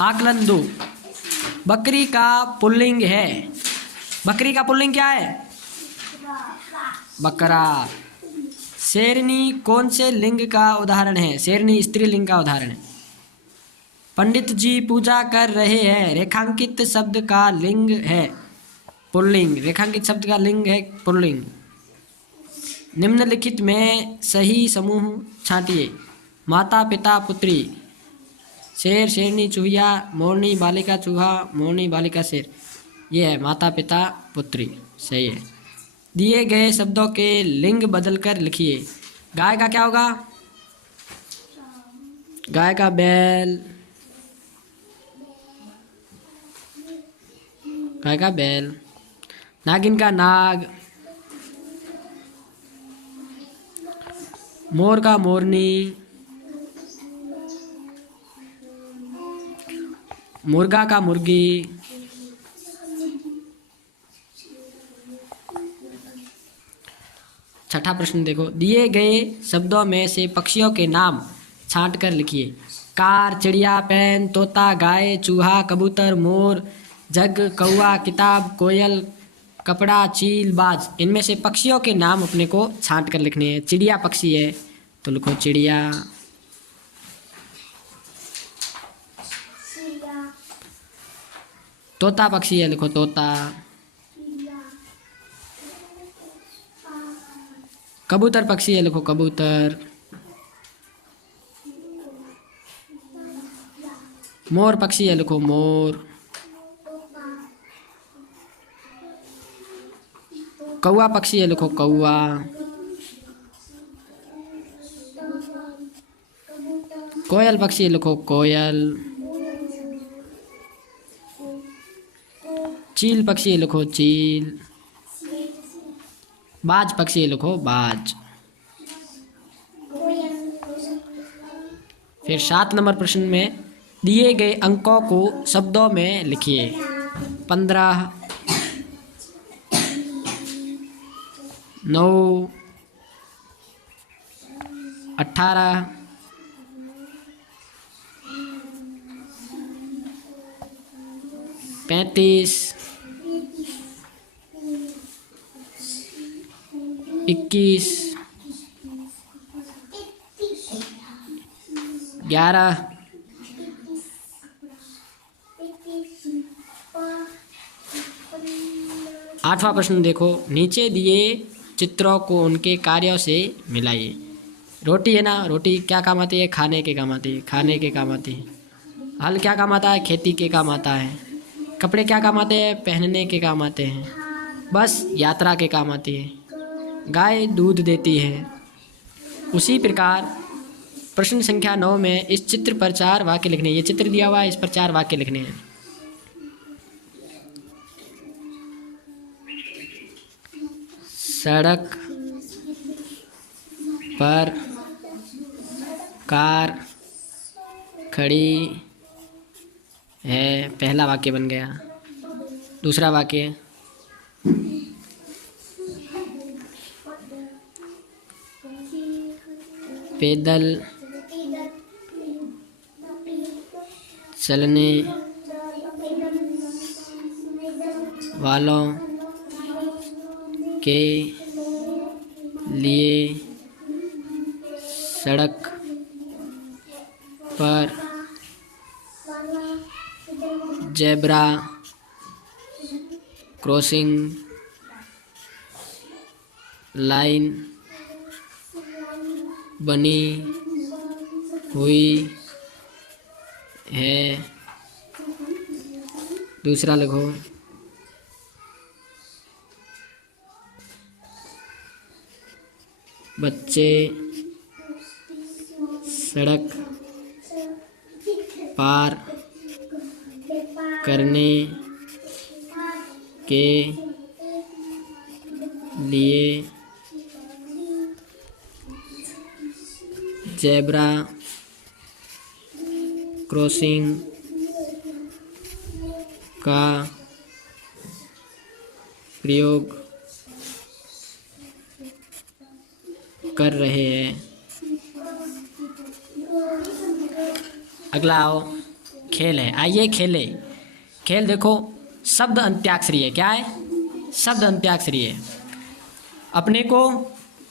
आकलन 2। बकरी का पुल्लिंग है। बकरी का पुल्लिंग क्या है? बकरा। शेरनी कौन से लिंग का उदाहरण है? शेरनी स्त्रीलिंग का उदाहरण है। पंडित जी पूजा कर रहे हैं। रेखांकित शब्द का लिंग है पुल्लिंग। रेखांकित शब्द का लिंग है पुल्लिंग। निम्नलिखित में सही समूह छांटिए। माता पिता पुत्री। शेर शेरनी चूहिया मोरनी बालिका चूहा मोरनी बालिका शेर। ये है माता पिता पुत्री। सही है। दिए गए शब्दों के लिंग बदलकर लिखिए। गाय का क्या होगा? गाय का बैल। गाय का बैल। नागिन का नाग। मोर का मोरनी। मुर्गा का मुर्गी। छठा प्रश्न देखो। दिए गए शब्दों में से पक्षियों के नाम छांट कर लिखिए। कार, चिड़िया, पैन, तोता, गाय, चूहा, कबूतर, मोर, जग, कौवा, किताब, कोयल, कपड़ा, चील, बाज। इनमें से पक्षियों के नाम अपने को छांट कर लिखने हैं। चिड़िया पक्षी है तो लिखो चिड़िया। तोता पक्षी है, लिखो तोता। कबूतर पक्षी है, लिखो कबूतर। मोर पक्षी है, लिखो मोर। कौवा पक्षी है, लिखो कौवा। कोयल पक्षी है, लिखो कोयल। चील पक्षी है, लिखो चील। बाज पक्षी है, लिखो बाज। फिर 7 नंबर प्रश्न में दिए गए अंकों को शब्दों में लिखिए। 15, 9, 18, 35, 21, 11, 8वां प्रश्न देखो। नीचे दिए चित्रों को उनके कार्यों से मिलाइए। रोटी है ना, रोटी क्या काम आती है? खाने के काम आती है। खाने के काम आती है। हल क्या काम आता है? खेती के काम आता है। कपड़े क्या काम आते हैं? पहनने के काम आते हैं। बस यात्रा के काम आती है। गाय दूध देती है। उसी प्रकार प्रश्न संख्या 9 में इस चित्र पर 4 वाक्य लिखने हैं। ये चित्र दिया हुआ है, इस पर 4 वाक्य लिखने हैं। सड़क पर कार खड़ी है, पहला वाक्य बन गया। दूसरा वाक्य, पैदल चलने वालों के लिए सड़क पर जेब्रा क्रॉसिंग लाइन बनी हुई है। दूसरा लिखो, बच्चे सड़क पार करने के लिए जेब्रा क्रॉसिंग का प्रयोग कर रहे हैं। अगला आओ, खेल है। आइए खेले। खेल देखो शब्द अंत्याक्षरी है। क्या है? शब्द अंत्याक्षरी है। अपने को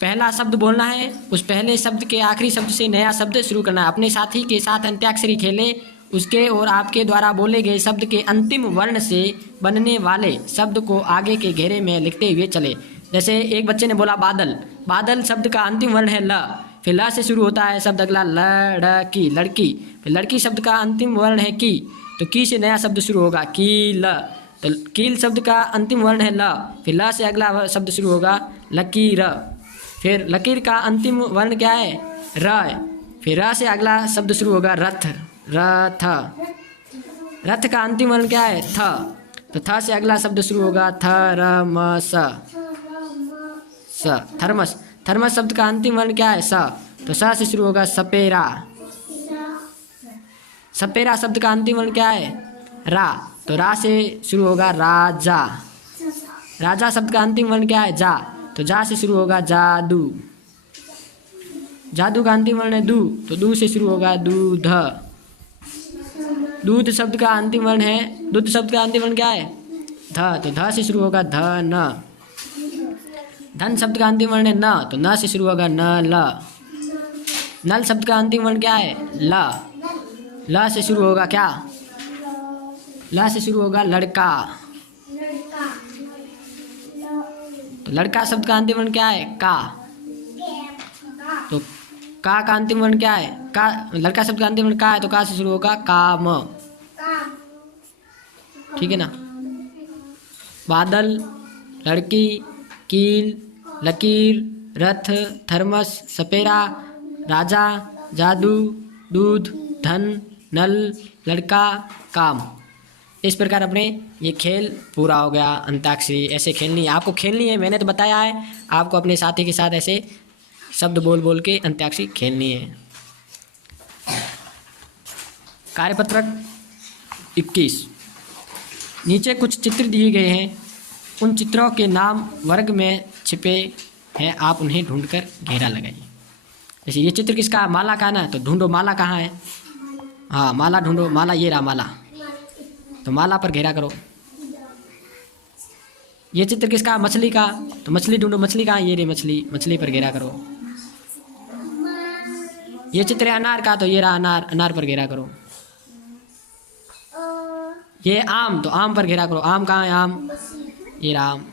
पहला शब्द बोलना है, उस पहले शब्द के आखिरी शब्द से नया शब्द शुरू करना है। अपने साथी के साथ अंत्याक्षरी खेले, उसके और आपके द्वारा बोले गए शब्द के अंतिम वर्ण से बनने वाले शब्द को आगे के घेरे में लिखते हुए चले। जैसे एक बच्चे ने बोला बादल, बादल शब्द का अंतिम वर्ण है ल, फिर ल से शुरू होता है शब्द अगला लड़की, लड़की, फिर लड़की शब्द का अंतिम वर्ण है की, तो की से नया शब्द शुरू होगा कील। तो कील शब्द का अंतिम वर्ण है ल, फिर ल से अगला शब्द शुरू होगा लकीर, फिर लकीर का अंतिम वर्ण क्या है? र, फिर र से अगला शब्द शुरू होगा रथ, रथ, रथ का अंतिम वर्ण क्या है? थ, तो थ से अगला शब्द शुरू होगा थर्मस, स, थर्मस, थर्मस शब्द का अंतिम वर्ण क्या है? स, तो स से शुरू होगा सपेरा, सपेरा शब्द का अंतिम वर्ण क्या है? रा, तो रा से शुरू होगा राजा, राजा शब्द का अंतिम वर्ण क्या है? जा, तो जा से शुरू होगा जादू, जादू का अंतिम वर्ण है दू, तो दू से शुरू होगा दूध, दूध शब्द का अंतिम वर्ण है, दूध शब्द का अंतिम वर्ण क्या है? ध, तो ध से शुरू होगा धन, धन शब्द का अंतिम वर्ण है न, तो न से शुरू होगा नल, नल शब्द का अंतिम वर्ण क्या है? ल, ल से शुरू होगा क्या? ल से शुरू होगा लड़का, तो लड़का शब्द का अंतिम वर्ण क्या है? का, तो का अंतिम वर्ण क्या है? का, लड़का शब्द का अंतिम वर्ण का है, तो का से शुरू होगा काम, ठीक है ना। बादल, लड़की, कील, लकीर, रथ, थर्मस, सपेरा, राजा, जादू, दूध, धन, नल, लड़का, काम। इस प्रकार अपने ये खेल पूरा हो गया। अंताक्षरी ऐसे खेलनी है, आपको खेलनी है, मैंने तो बताया है, आपको अपने साथी के साथ ऐसे शब्द बोल बोल के अंताक्षरी खेलनी है। कार्यपत्रक 21, नीचे कुछ चित्र दिए गए हैं, उन चित्रों के नाम वर्ग में छिपे हैं, आप उन्हें ढूंढकर घेरा लगाइए। जैसे ये चित्र किसका? माला का ना, तो ढूंढो माला कहाँ है। हाँ माला ढूंढो, माला ये रहा माला, तो माला पर घेरा करो। ये चित्र किसका? मछली का, तो मछली ढूंढो, मछली कहाँ? ये रे मछली, मछली पर घेरा करो। ये चित्र है अनार का, तो ये रहा अनार, अनार पर घेरा करो। ये आम, तो आम पर घेरा करो, आम कहाँ है? आम, ये रहा आम।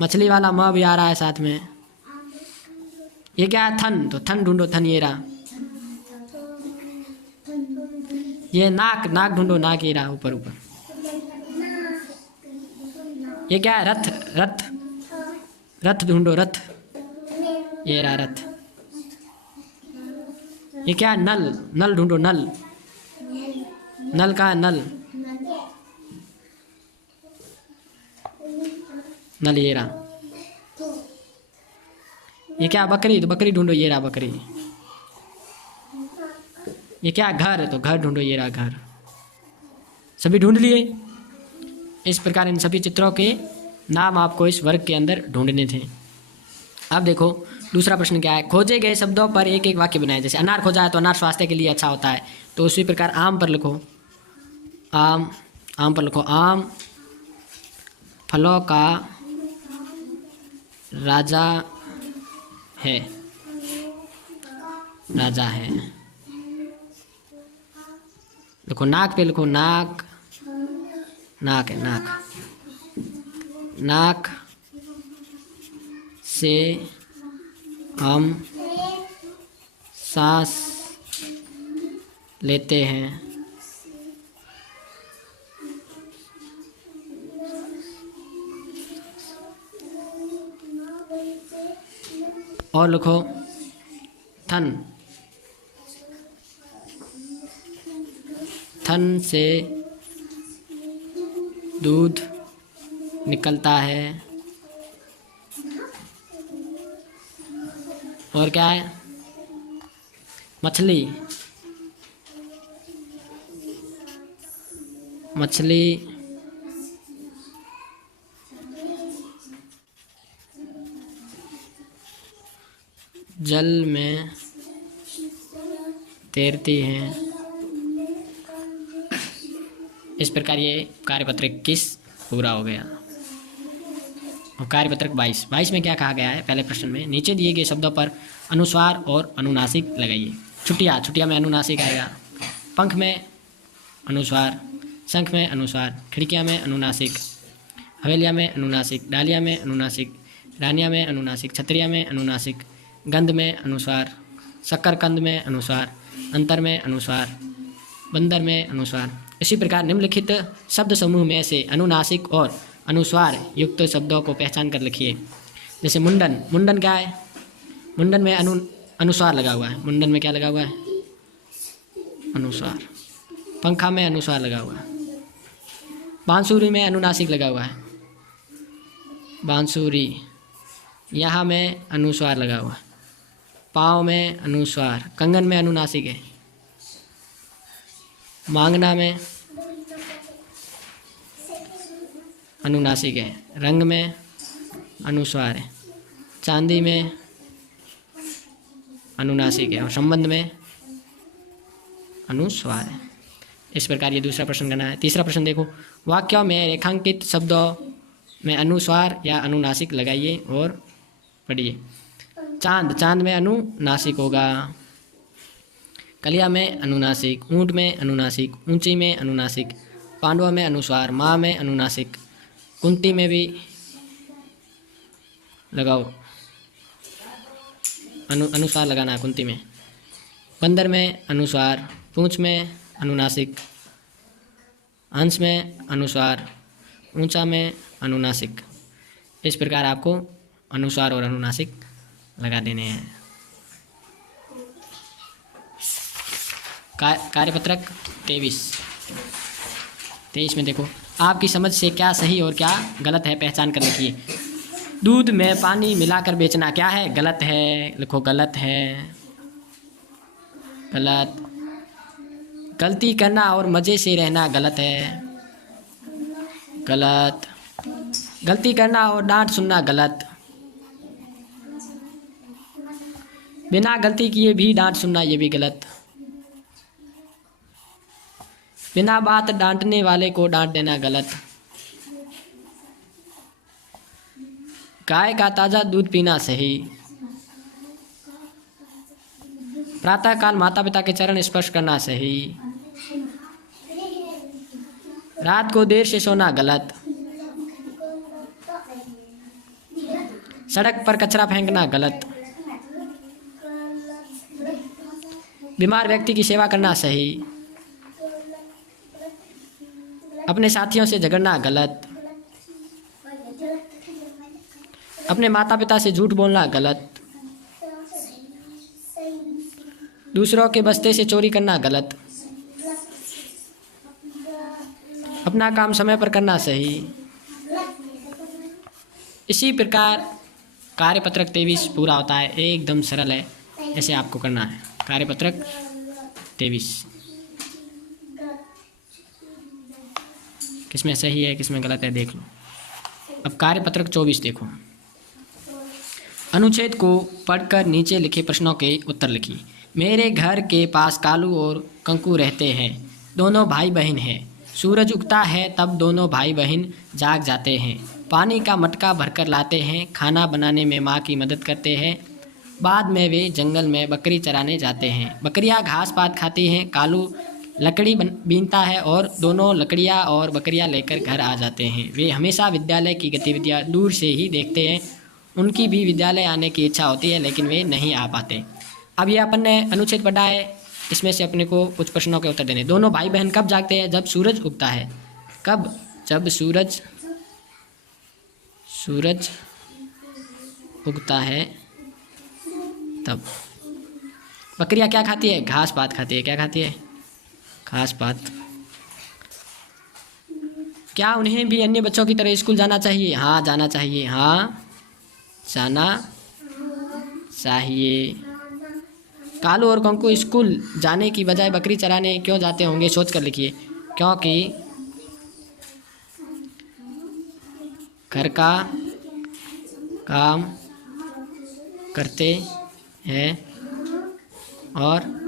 मछली वाला म भी आ रहा है साथ में। ये क्या है? थन, तो थन ढूंढो, थन ये रहा। ये नाक, नाक ढूंढो, नाक ये रहा ऊपर ऊपर। ये क्या है? रथ, रथ, रथ ढूंढो, रथ ये रहा रथ। ये क्या है? नल, नल ढूंढो, नल, नल का है? नल, नल ये रहा। ये क्या? बकरी, तो बकरी ढूंढो, ये रहा बकरी। ये क्या? घर, तो घर ढूंढो, ये रहा घर। सभी ढूंढ लिए। इस प्रकार इन सभी चित्रों के नाम आपको इस वर्ग के अंदर ढूंढने थे। अब देखो दूसरा प्रश्न क्या है? खोजे गए शब्दों पर एक एक वाक्य बनाए। जैसे अनार खोजा है, तो अनार स्वास्थ्य के लिए अच्छा होता है, तो उसी प्रकार आम पर लिखो, आम, आम पर लिखो, आम फलों का राजा है, राजा है। देखो नाक पे लिखो, नाक, नाक है, नाक, नाक से हम सांस लेते हैं, और लिखो थन, थन से दूध निकलता है, और क्या है? मछली, मछली जल में तैरती हैं, इस प्रकार ये कार्यपत्रक किस पूरा हो गया। और कार्यपत्रक 22 में क्या कहा गया है पहले प्रश्न में, नीचे दिए गए शब्दों पर अनुस्वार और अनुनासिक लगाइए। छुट्टियाँ में अनुनासिक आएगा, पंख में अनुस्वार, शंख में अनुस्वार, खिड़कियाँ में अनुनासिक, हवेलिया में अनुनासिक, डालिया में अनुनासिक, रानिया में अनुनासिक, छतरिया में अनुनासिक, गंध में अनुस्वार, शक्करकंद में अनुस्वार, अंतर में अनुस्वार, बंदर में अनुस्वार। इसी प्रकार निम्नलिखित शब्द समूह में से अनुनासिक और अनुस्वार युक्त शब्दों को पहचान कर लिखिए। जैसे मुंडन, मुंडन क्या है, मुंडन में अनुस्वार लगा हुआ है, मुंडन में क्या लगा हुआ है, अनुस्वार। पंखा में अनुस्वार लगा हुआ है। बांसुरी में अनुनासिक लगा हुआ है, बांसुरी, यहाँ में अनुस्वार लगा हुआ है। पाँव में अनुस्वार, कंगन में अनुनासिक है। मांगना में अनुनासिक है, रंग में अनुस्वार है, चांदी में अनुनासिक है और संबंध में अनुस्वार है। इस प्रकार ये दूसरा प्रश्न करना है। तीसरा प्रश्न देखो, वाक्यों में रेखांकित शब्दों में अनुस्वार या अनुनासिक लगाइए और पढ़िए। चांद, चांद में अनुनासिक होगा। कलिया में अनुनासिक, ऊंट में अनुनासिक, ऊंची में अनुनासिक, पांडवा में अनुस्वार, माँ में अनुनासिक, कुंती में भी लगाओ, अनुस्वार लगाना है कुंती में। बंदर में अनुस्वार, पूंछ में अनुनासिक, अंश में अनुस्वार, ऊंचा में अनुनासिक। इस प्रकार आपको अनुस्वार और अनुनासिक लगा देने हैं। कार्यपत्रक 23 में देखो, आपकी समझ से क्या सही और क्या गलत है पहचान कर लिखिए। दूध में पानी मिलाकर बेचना क्या है, गलत है, लिखो गलत है, गलत। गलती करना और मज़े से रहना गलत है, गलत। गलती करना और डांट सुनना गलत। बिना गलती किए भी डांट सुनना ये भी गलत। बिना बात डांटने वाले को डांट देना गलत। गाय का ताज़ा दूध पीना सही। प्रातःकाल माता पिता के चरण स्पर्श करना सही। रात को देर से सोना गलत। सड़क पर कचरा फेंकना गलत। बीमार व्यक्ति की सेवा करना सही। अपने साथियों से झगड़ना गलत। अपने माता पिता से झूठ बोलना गलत। दूसरों के बस्ते से चोरी करना गलत। अपना काम समय पर करना सही। इसी प्रकार कार्यपत्रक 23 पूरा होता है। एकदम सरल है, ऐसे आपको करना है। कार्यपत्रक 23 किसमें सही है किसमें गलत है देख लो। अब कार्यपत्रक 24 देखो। अनुच्छेद को पढ़कर नीचे लिखे प्रश्नों के उत्तर लिखिए। मेरे घर के पास कालू और कंकू रहते हैं। दोनों भाई बहन हैं। सूरज उगता है तब दोनों भाई बहन जाग जाते हैं। पानी का मटका भरकर लाते हैं। खाना बनाने में माँ की मदद करते हैं। बाद में वे जंगल में बकरी चराने जाते हैं। बकरियाँ घास पात खाती हैं। कालू लकड़ी बीनता है और दोनों लकड़ियाँ और बकरियाँ लेकर घर आ जाते हैं। वे हमेशा विद्यालय की गतिविधियाँ दूर से ही देखते हैं। उनकी भी विद्यालय आने की इच्छा होती है लेकिन वे नहीं आ पाते। अब ये अपन ने अनुच्छेद पढ़ा है, इसमें से अपने को कुछ प्रश्नों के उत्तर देने। दोनों भाई बहन कब जागते हैं? जब सूरज उगता है। कब? जब सूरज उगता है तब। बकरियाँ क्या खाती है? घास पात खाती है। क्या खाती है? घास पात। क्या उन्हें भी अन्य बच्चों की तरह स्कूल जाना चाहिए? हाँ जाना चाहिए। हाँ जाना चाहिए। कालू और कंकू स्कूल जाने की बजाय बकरी चराने क्यों जाते होंगे? सोच कर लिखिए। क्योंकि घर का काम करते हैं और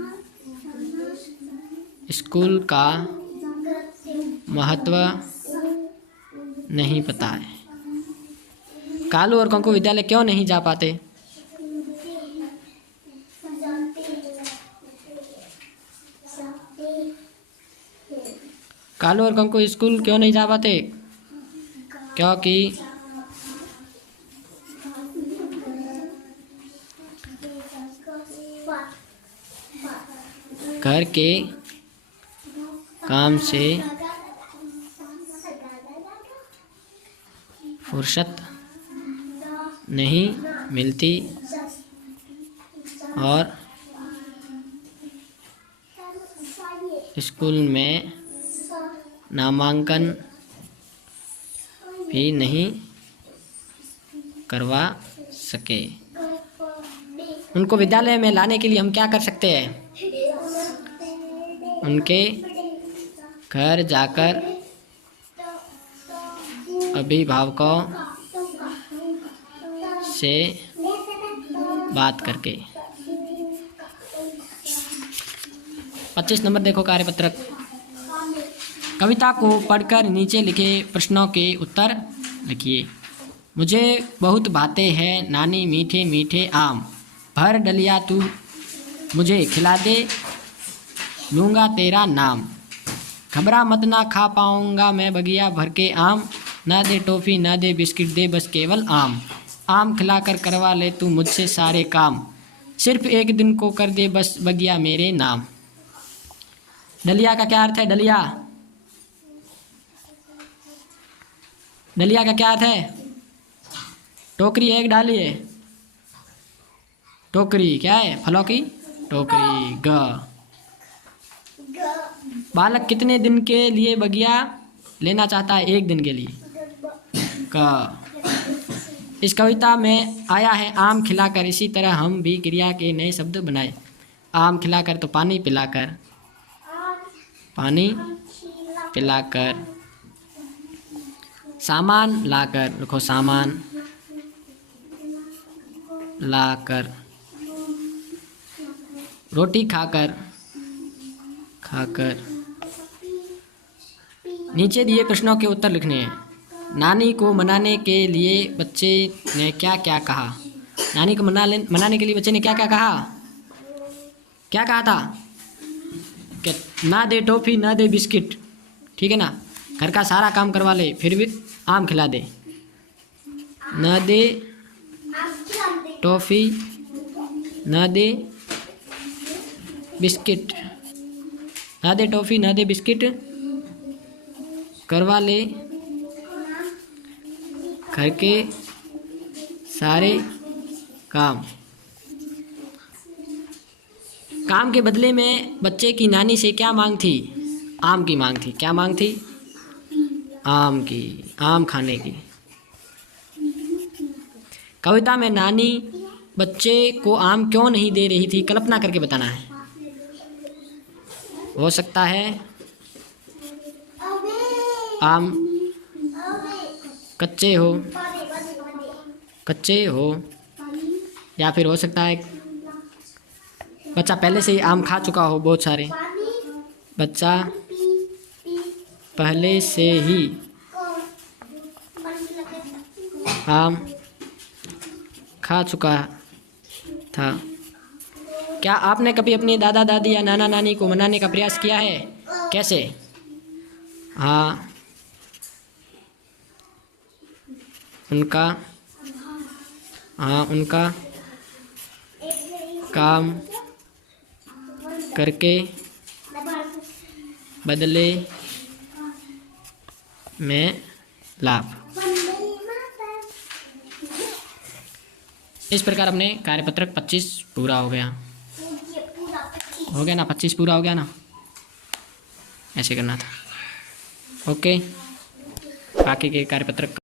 स्कूल का महत्व नहीं पता है। कालू और कंकु विद्यालय क्यों नहीं जा पाते? कालू और कंकु स्कूल क्यों नहीं जा पाते? क्योंकि घर के काम से फुर्सत नहीं मिलती और स्कूल में नामांकन भी नहीं करवा सके। उनको विद्यालय में लाने के लिए हम क्या कर सकते हैं? उनके घर जाकर अभिभावकों से बात करके। 25 नंबर देखो कार्यपत्रक। कविता को पढ़कर नीचे लिखे प्रश्नों के उत्तर लिखिए। मुझे बहुत भाते हैं नानी मीठे मीठे आम, भर डलिया तू मुझे खिला दे, लूँगा तेरा नाम। घबरा मत ना खा पाऊँगा मैं बगिया भर के आम, ना दे टॉफ़ी ना दे बिस्किट दे बस केवल आम। आम खिलाकर करवा ले तू मुझसे सारे काम, सिर्फ एक दिन को कर दे बस बगिया मेरे नाम। डलिया का क्या अर्थ है? डलिया, डलिया का क्या अर्थ है? टोकरी है, एक डाली है। टोकरी क्या है? फलों की टोकरी। ग। बालक कितने दिन के लिए बगिया लेना चाहता है? एक दिन के लिए। क। इस कविता में आया है आम खिलाकर, इसी तरह हम भी क्रिया के नए शब्द बनाए। आम खिलाकर तो पानी पिलाकर, पानी पिलाकर। सामान लाकर, लिखो सामान लाकर। रोटी खाकर, खाकर। नीचे दिए प्रश्नों के उत्तर लिखने हैं। नानी को मनाने के लिए बच्चे ने क्या क्या कहा? नानी को मनाने के लिए बच्चे ने क्या क्या कहा? क्या कहा था? कि ना दे टॉफ़ी ना दे बिस्किट, ठीक है ना, घर का सारा काम करवा ले फिर भी आम खिला दे। ना दे टॉफ़ी ना दे बिस्किट, ना दे टॉफ़ी ना दे बिस्किट, करवा ले घर के सारे काम। काम के बदले में बच्चे की नानी से क्या मांग थी? आम की मांग थी। क्या मांग थी? आम की, आम खाने की। कविता में नानी बच्चे को आम क्यों नहीं दे रही थी? कल्पना करके बताना है। हो सकता है आम कच्चे हो, या फिर हो सकता है बच्चा पहले से ही आम खा चुका हो बहुत सारे। बच्चा पहले से ही आम खा चुका था। क्या आपने कभी अपने दादा दादी या नाना नानी को मनाने का प्रयास किया है? कैसे? हाँ, उनका काम करके बदले में लाभ। इस प्रकार अपने कार्यपत्रक 25 पूरा हो गया। हो गया ना? 25 पूरा हो गया ना? ऐसे करना था। ओके, बाकी के कार्यपत्रक